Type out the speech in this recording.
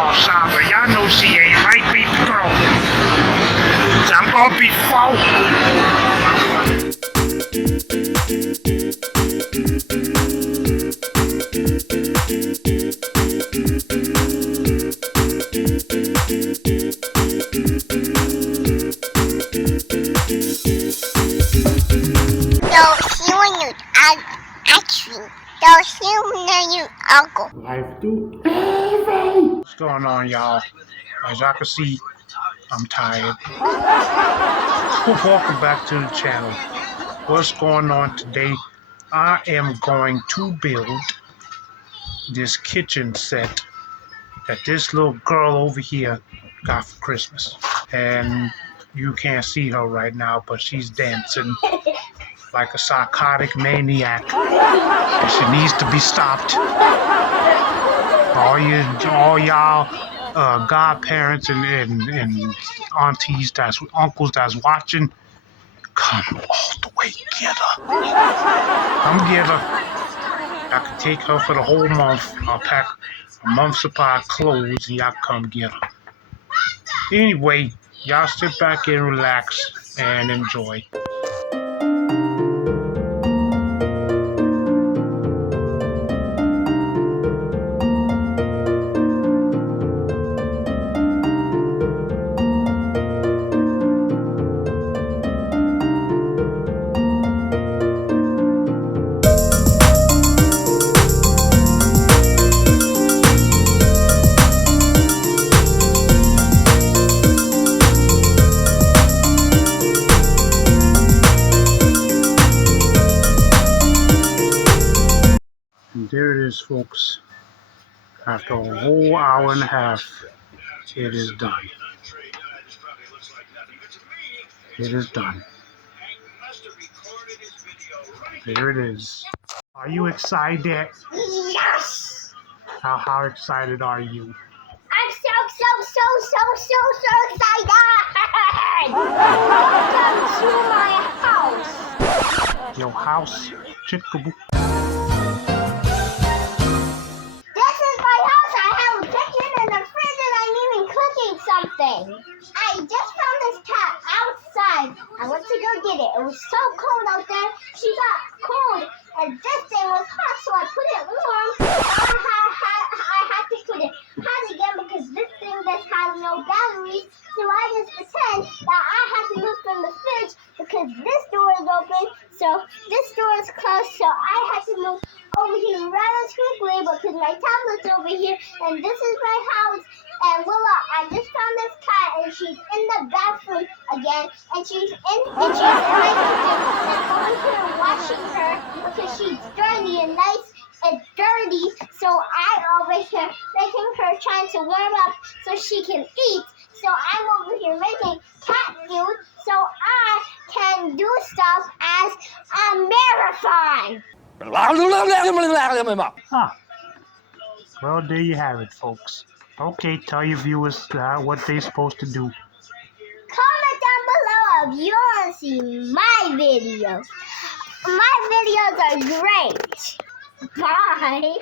Oh, Sandra, y'all know she ain't right, baby girl. So I'm gonna be full. Life do everything. What's going on, y'all? As y'all can see, I'm tired. Welcome back to the channel. What's going on today? I am going to build this kitchen set that this little girl over here got for Christmas. And you can't see her right now, but she's dancing like a psychotic maniac. And she needs to be stopped. All y'all godparents and aunties, uncles that's watching, come all the way get her. Come get her. I can take her for the whole month. I'll pack a month's supply of clothes and y'all come get her. Anyway, y'all sit back and relax and enjoy. And there it is, folks. After a whole hour and a half, it is done. It is done. There it is. Are you excited? Yes! How excited are you? I'm so excited! Welcome to my house. Your house, chickaboo. This is my house. I have a kitchen and a fridge and I'm even cooking something. I just found this cat outside. I went to go get it. It was so cold out there. She got cold and this thing was hot, so I put it warm. I had to put it hot again because this thing just has no batteries. So I just pretend that I had to look from the fridge because this door is open. So this door is closed, so I had to move over here rather quickly because my tablet's over here and this is my house. And voila, I just found this cat and she's in the bathroom again and she's in my kitchen and over here washing her because she's dirty and nice and dirty. So I over here making her trying to warm up so she can eat. So I'm over here making cat food so I can do stuff as a marathon. Huh. Well, there you have it, folks. Okay, tell your viewers what they're supposed to do. Comment down below if you want to see my videos. My videos are great. Bye.